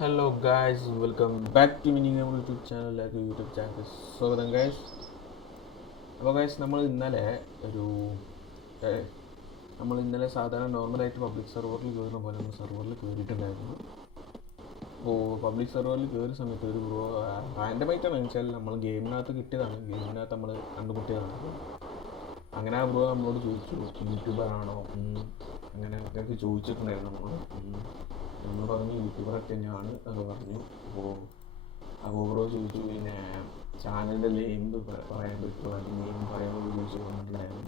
Hello guys welcome back to മിനിങ് YouTube ചാനലിലേക്ക് YouTube channel സ്വാഗതം guys അപ്പോൾ ഗായ്സ് നമ്മൾ ഇന്നലെ ഒരു നമ്മൾ ഇന്നലെ സാധാരണ നോർമലായിട്ട് പബ്ലിക് സെർവറിൽ കയറുന്ന പോലെ നമ്മൾ സെർവറിൽ കയറിയിട്ടുണ്ടായിരുന്നു അപ്പോൾ പബ്ലിക് സെർവറിൽ കയറിയ സമയത്ത് ഒരു ബ്രോ റാൻഡമായിട്ടാണ് വെച്ചാൽ നമ്മൾ ഗെയിമിനകത്ത് കിട്ടിയതാണ്. ഗെയിമിനകത്ത് നമ്മൾ കണ്ടുമുട്ടിയതാണ്. അങ്ങനെ ആ ബ്രോ നമ്മളോട് ചോദിച്ചു യൂട്യൂബറാണോ അങ്ങനെ ഒക്കെ ചോദിച്ചിട്ടുണ്ടായിരുന്നു നമ്മൾ നമ്മൾ പറഞ്ഞു യൂട്യൂബറൊക്കെ തന്നെയാണ് എന്ന് പറഞ്ഞു അപ്പോൾ അപ്പോൾ ബ്രോ ചോദിച്ചു പിന്നെ ചാനലിന്റെ നെയിം പറയാൻ പറ്റുമോ അതിന്റെ നെയിം പറയാൻ വേണ്ടി ചോദിച്ചു പറഞ്ഞിട്ടുണ്ടായിരുന്നു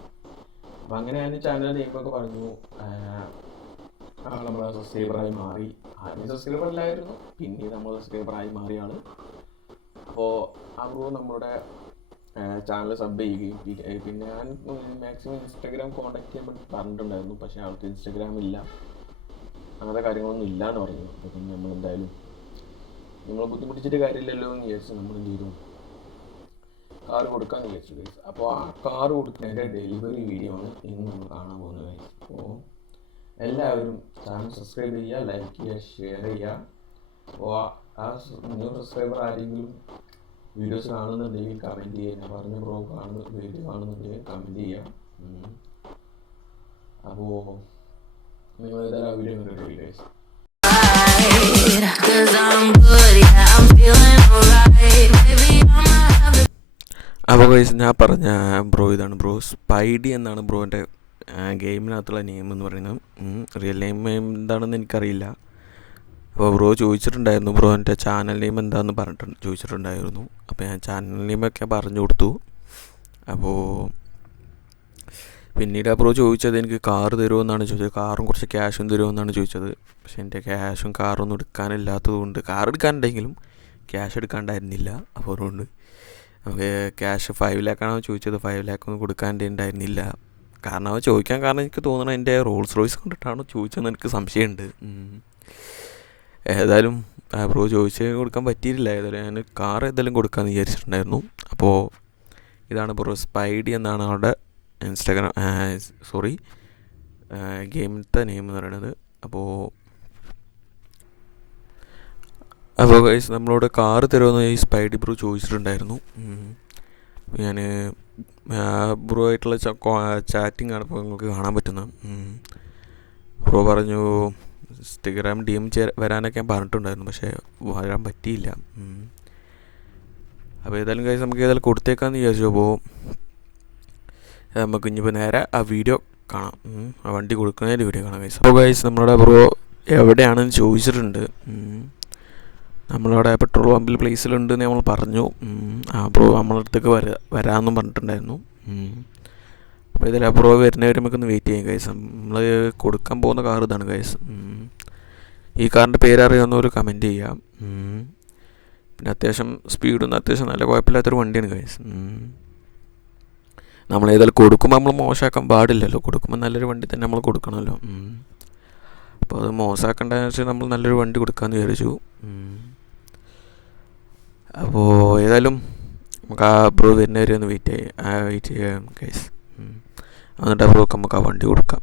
അപ്പം അങ്ങനെ ഞാൻ ചാനലിന്റെ നെയിമൊക്കെ പറഞ്ഞു. ആൾ നമ്മളെ സബ്സ്ക്രൈബറായി മാറി. ആദ്യം സബ്സ്ക്രൈബർ അല്ലായിരുന്നു പിന്നീട് നമ്മൾ സബ്സ്ക്രൈബറായി മാറിയ ആൾ. അപ്പോൾ ആ ബ്രോ നമ്മുടെ ചാനൽ സബ് ചെയ്യുകയും പിന്നെ- പിന്നെ ഞാൻ മാക്സിമം ഇൻസ്റ്റാഗ്രാം കോൺടാക്ട് ചെയ്യാൻ പറഞ്ഞിട്ടുണ്ടായിരുന്നു പക്ഷേ ആൾക്ക് ഇൻസ്റ്റാഗ്രാം ഇല്ല. അങ്ങനത്തെ കാര്യങ്ങളൊന്നും ഇല്ല എന്ന് അപ്പോൾ പിന്നെ നമ്മൾ എന്തായാലും നമ്മൾ ബുദ്ധിമുട്ടിച്ചിട്ട് കാര്യമില്ലല്ലോ എന്ന് വിചാരിച്ചു നമ്മൾ എന്ത് ചെയ്തു? കാർ കൊടുക്കാൻ വിചാരിച്ചു ഗൈസ് അപ്പോൾ ആ കാർ കൊടുക്കുന്നതിന്റെ ഡെലിവറി വീഡിയോ ആണ് ഇന്ന് നമ്മൾ കാണാൻ പോകുന്നത് ഗൈസ് അപ്പോൾ എല്ലാവരും ചാനൽ സബ്സ്ക്രൈബ് ചെയ്യുക ലൈക്ക് ചെയ്യുക ഷെയർ ചെയ്യുക. അപ്പോൾ ആ ന്യൂ സബ്സ്ക്രൈബർ ആരെങ്കിലും വീഡിയോസ് കാണുന്നുണ്ടെങ്കിൽ കമന്റ് ചെയ്യുക. പറഞ്ഞ ബ്രോ കാണുന്ന വീഡിയോ കാണുന്നുണ്ടെങ്കിൽ കമന്റ് ചെയ്യുക. അപ്പോൾ നിങ്ങൾ ഏതായാലും വീഡിയോ അപ്പോൾ ഗൈസ് ഞാൻ പറഞ്ഞ ബ്രോ ഇതാണ് ബ്രോ സ്പൈഡി എന്നാണ് ബ്രോന്റെ ഗെയിമിനകത്തുള്ള നെയിം എന്ന് പറയുന്നത്. റിയൽ നെയിം എന്താണെന്ന് എനിക്കറിയില്ല. അപ്പോൾ ബ്രോ ചോദിച്ചിട്ടുണ്ടായിരുന്നു ബ്രോന്റെ ചാനൽ നെയിം എന്താണെന്ന് പറഞ്ഞിട്ട് ചോദിച്ചിട്ടുണ്ടായിരുന്നു. അപ്പോൾ ഞാൻ ചാനൽ നെയിമൊക്കെ പറഞ്ഞു കൊടുത്തു. അപ്പോൾ പിന്നീട് ബ്രോ ചോദിച്ചത് എനിക്ക് കാറ് തരുമെന്നാണ് ചോദിച്ചത്. കാറും കുറച്ച് ക്യാഷും തരുമെന്നാണ് ചോദിച്ചത്. പക്ഷേ എന്റെ ക്യാഷും കാറൊന്നും എടുക്കാനില്ലാത്തത് കൊണ്ട് കാർ എടുക്കാനുണ്ടെങ്കിലും ക്യാഷ് എടുക്കാണ്ടായിരുന്നില്ല അപ്പോൾ അതുകൊണ്ട് നമുക്ക് ക്യാഷ് ഫൈവ് ലാക്കാണ് ചോദിച്ചത്. ഫൈവ് ലാക്ക് ഒന്നും കൊടുക്കാൻ ഉണ്ടായിരുന്നില്ല. കാരണം അവ ചോദിക്കാൻ കാരണം എനിക്ക് തോന്നുന്നത് എന്റെ റോൾസ് റോയ്സ് കണ്ടിട്ടാണോ ചോദിച്ചതെന്ന് എനിക്ക് സംശയമുണ്ട്. ഏതായാലും ബ്രോ ചോദിച്ച് കൊടുക്കാൻ പറ്റിയിട്ടില്ല. ഏതായാലും ഞാൻ കാർ ഏതായാലും കൊടുക്കാമെന്ന് വിചാരിച്ചിട്ടുണ്ടായിരുന്നു. അപ്പോൾ ഇതാണ് ബ്രോ സ്പൈഡി എന്നാണ് അവിടെ ഇൻസ്റ്റാഗ്രാം സോറി ഗെയിമിലത്തെ നെയിം എന്ന് പറയുന്നത്. അപ്പോൾ അപ്പോൾ ഗൈസ് നമ്മളോട് കാറ് തരുമെന്ന് ഈ സ്പൈഡി ബ്രൂ ചോദിച്ചിട്ടുണ്ടായിരുന്നു. ഞാൻ ബ്രൂ ആയിട്ടുള്ള ചാറ്റിംഗ് ആണ് ഇപ്പോൾ നിങ്ങൾക്ക് കാണാൻ പറ്റുന്നത്. ബ്രോ പറഞ്ഞു ഇൻസ്റ്റഗ്രാം ഡി എം വരാനൊക്കെ ഞാൻ പറഞ്ഞിട്ടുണ്ടായിരുന്നു പക്ഷേ വരാൻ പറ്റിയില്ല. അപ്പോൾ ഏതായാലും ഗൈസ് നമുക്ക് ഏതായാലും കൊടുത്തേക്കാന്ന് വിചാരിച്ചു. അപ്പോൾ നമുക്ക് ഇനിയിപ്പോൾ നേരെ ആ വീഡിയോ കാണാം. ആ വണ്ടി കൊടുക്കുന്നതിന്റെ വീഡിയോ കാണാം ഗൈസ് അപ്പോൾ ഗൈസ് നമ്മുടെ ബ്രോ എവിടെയാണെന്ന് ചോദിച്ചിട്ടുണ്ട്. നമ്മളവിടെ പെട്രോൾ പമ്പിൽ പ്ലേസിലുണ്ടെന്ന് നമ്മൾ പറഞ്ഞു. ആ ബ്രോ നമ്മളടുത്തേക്ക് വരാ വരാമെന്നും പറഞ്ഞിട്ടുണ്ടായിരുന്നു. അപ്പോൾ ഇതിൽ ആ ബ്രോ വരുന്നവരെ നമുക്കൊന്ന് വെയിറ്റ് ചെയ്യാം ഗൈസ് നമ്മൾ കൊടുക്കാൻ പോകുന്ന കാർ ഇതാണ് ഗൈസ് ഈ കാറിന്റെ പേര് ഒരു കമന്റ് ചെയ്യാം. പിന്നെ അത്യാവശ്യം സ്പീഡൊന്നും അത്യാവശ്യം നല്ല കുഴപ്പമില്ലാത്തൊരു വണ്ടിയാണ് ഗൈസ് നമ്മൾ ഏതായാലും കൊടുക്കുമ്പോൾ നമ്മൾ മോശമാക്കാൻ പാടില്ലല്ലോ. കൊടുക്കുമ്പോൾ നല്ലൊരു വണ്ടി തന്നെ നമ്മൾ കൊടുക്കണമല്ലോ. അപ്പോൾ അത് മോശമാക്കേണ്ടതെന്ന് വെച്ചാൽ നമ്മൾ നല്ലൊരു വണ്ടി കൊടുക്കാമെന്ന് വിചാരിച്ചു. അപ്പോൾ ഏതായാലും നമുക്ക് ആ ബ്രോ വരുന്നവരെ ഒന്ന് വെയിറ്റ് ചെയ്യാം വെയിറ്റ് ചെയ്യാം കേസ് എന്നിട്ട് ആ ബ്രോക്ക് നമുക്ക് ആ വണ്ടി കൊടുക്കാം.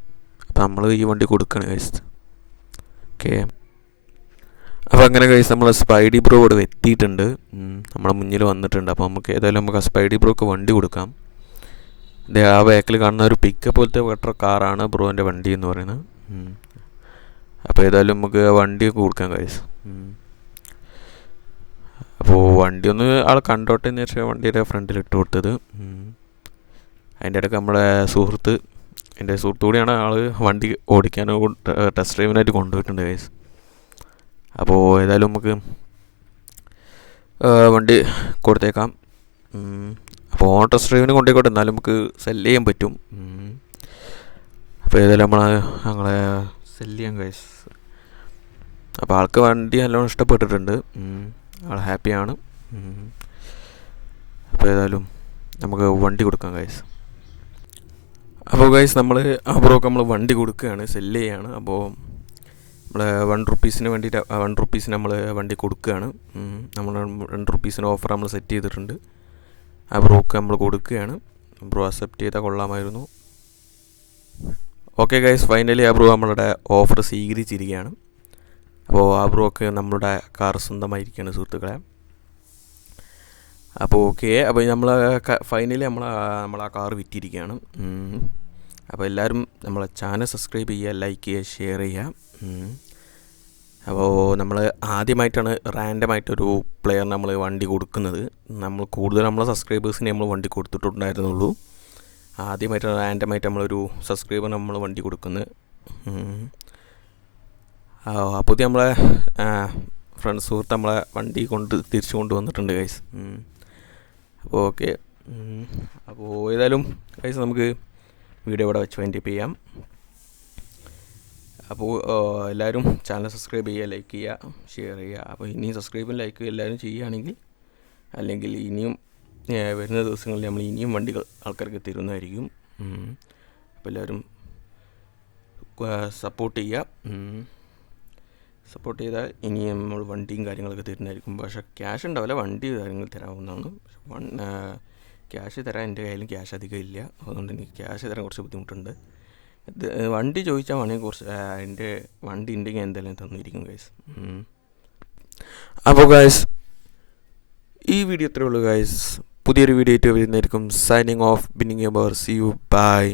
അപ്പോൾ നമ്മൾ ഈ വണ്ടി കൊടുക്കണം കേസ് ഓക്കെ അപ്പോൾ അങ്ങനെ കഴിച്ച് നമ്മൾ സ്പൈഡി ബ്രോ ഇവിടെ എത്തിയിട്ടുണ്ട്. നമ്മുടെ മുന്നിൽ വന്നിട്ടുണ്ട്. അപ്പോൾ നമുക്ക് ഏതായാലും നമുക്ക് ആ സ്പൈഡി ബ്രോക്ക് വണ്ടി കൊടുക്കാം. ആ ബാക്കിൽ കാണുന്ന ഒരു പിക്കപ്പ് പോലത്തെ വെട്ടർ കാറാണ് ബ്രോന്റെ വണ്ടി എന്ന് പറയുന്നത്. അപ്പോൾ ഏതായാലും നമുക്ക് വണ്ടി കൊടുക്കാം കഴിയും അപ്പോൾ വണ്ടി ഒന്ന് ആൾ കണ്ടോട്ടെ എന്ന് വെച്ചാൽ വണ്ടിയുടെ ഫ്രണ്ടിൽ ഇട്ട് കൊടുത്തത്. അതിന്റെ ഇടയ്ക്ക് നമ്മുടെ സുഹൃത്ത് എന്റെ സുഹൃത്തു കൂടിയാണ് ആൾ വണ്ടി ഓടിക്കാൻ ടെസ്റ്റ് ഡ്രൈവിനായിട്ട് കൊണ്ടുപോയിട്ടുണ്ട് ഗൈസ് അപ്പോൾ ഏതായാലും നമുക്ക് വണ്ടി കൊടുത്തേക്കാം. അപ്പോൾ ഓൺ ടെസ്റ്റ് ഡ്രൈവിന് കൊണ്ടുപോയിക്കോട്ടെ. എന്നാലും നമുക്ക് സെല്ല് ചെയ്യാൻ പറ്റും. അപ്പോൾ ഏതായാലും നമ്മൾ ഞങ്ങളെ സെല്ല് ചെയ്യാൻ ഗൈസ് അപ്പോൾ ആൾക്ക് വണ്ടി നല്ലോണം ഇഷ്ടപ്പെട്ടിട്ടുണ്ട്. ആൾ ഹാപ്പിയാണ് അപ്പോൾ ഏതായാലും നമുക്ക് വണ്ടി കൊടുക്കാം കൈസ് അപ്പോൾ ഗൈസ് നമ്മൾ ആ ബ്രോക്ക് നമ്മൾ വണ്ടി കൊടുക്കുകയാണ് സെല്ല് ചെയ്യാണ്. അപ്പോൾ നമ്മൾ വൺ റുപ്പീസിന് വേണ്ടിയിട്ട് വൺ റുപ്പീസിന് നമ്മൾ വണ്ടി കൊടുക്കുകയാണ്. നമ്മൾ വൺ റുപ്പീസിന് ഓഫർ നമ്മൾ സെറ്റ് ചെയ്തിട്ടുണ്ട്. ആ ബ്രോക്ക് നമ്മൾ കൊടുക്കുകയാണ്. ബ്രോ അക്സെപ്റ്റ് ചെയ്താൽ കൊള്ളാമായിരുന്നു. ഓക്കെ ഗൈസ് ഫൈനലി ആ ബ്രോ നമ്മളുടെ ഓഫർ സ്വീകരിച്ചിരിക്കുകയാണ്. അപ്പോൾ ആ ബ്രോക്ക് നമ്മളുടെ കാർ സ്വന്തമായിരിക്കുകയാണ് സുഹൃത്തുക്കളെ. അപ്പോൾ ഓക്കെ അപ്പോൾ നമ്മൾ ഫൈനലി നമ്മൾ നമ്മൾ ആ കാർ വിറ്റിരിക്കുകയാണ്. അപ്പോൾ എല്ലാവരും നമ്മളെ ചാനൽ സബ്സ്ക്രൈബ് ചെയ്യുക ലൈക്ക് ചെയ്യുക ഷെയർ ചെയ്യുക. അപ്പോൾ നമ്മൾ ആദ്യമായിട്ടാണ് റാൻഡമായിട്ടൊരു പ്ലെയർ നമ്മൾ വണ്ടി കൊടുക്കുന്നത്. നമ്മൾ കൂടുതൽ നമ്മളെ സബ്സ്ക്രൈബേഴ്സിന് നമ്മൾ വണ്ടി കൊടുത്തിട്ടുണ്ടായിരുന്നുള്ളൂ. ആദ്യമായിട്ടാണ് റാൻഡമായിട്ട് നമ്മളൊരു സബ്സ്ക്രൈബർ നമ്മൾ വണ്ടി കൊടുക്കുന്നത്. അപ്പോൾ നമ്മളെ ഫ്രണ്ട് സുഹൃത്ത് നമ്മളെ വണ്ടി കൊണ്ട് തിരിച്ചു കൊണ്ടുവന്നിട്ടുണ്ട് ഗൈസ് അപ്പോൾ ഓക്കെ അപ്പോൾ ഏതായാലും ഗൈസ് നമുക്ക് വീഡിയോ ഇവിടെ വെച്ച് വൈൻഡപ്പ് ചെയ്യാം. അപ്പോൾ എല്ലാവരും ചാനൽ സബ്സ്ക്രൈബ് ചെയ്യുക ലൈക്ക് ചെയ്യുക ഷെയർ ചെയ്യുക. അപ്പോൾ ഇനിയും സബ്സ്ക്രൈബും ലൈക്കും എല്ലാവരും ചെയ്യുകയാണെങ്കിൽ അല്ലെങ്കിൽ ഇനിയും വരുന്ന ദിവസങ്ങളിൽ നമ്മൾ ഇനിയും വണ്ടികൾ ആൾക്കാർക്ക് തരുന്നതായിരിക്കും. അപ്പോൾ എല്ലാവരും സപ്പോർട്ട് ചെയ്യുക. സപ്പോർട്ട് ചെയ്താൽ ഇനി നമ്മൾ വണ്ടിയും കാര്യങ്ങളൊക്കെ തരുന്നതായിരിക്കും. പക്ഷേ ക്യാഷ് ഉണ്ടാവില്ല. വണ്ടി കാര്യങ്ങൾ തരാവുന്നതാണ്. വൺ ക്യാഷ് തരാൻ എന്റെ കയ്യിലും ക്യാഷ് അധികം ഇല്ല. അതുകൊണ്ട് എനിക്ക് ക്യാഷ് തരാൻ കുറച്ച് ബുദ്ധിമുട്ടുണ്ട്. വണ്ടി ചോദിച്ചാൽ വേണമെങ്കിൽ കുറച്ച് അതിന്റെ വണ്ടി ഉണ്ടെങ്കിൽ എന്തെങ്കിലും തന്നിരിക്കും ഗൈസ് അപ്പോൾ ഗൈസ് ഈ വീഡിയോ ഇത്രയേ ഉള്ളൂ ഗൈസ് പുതിയൊരു വീഡിയോ ആയിട്ട് വരുന്നതായിരിക്കും. സൈനിങ് ഓഫ് ബിന്നിങ് എബർ സി യു ബൈ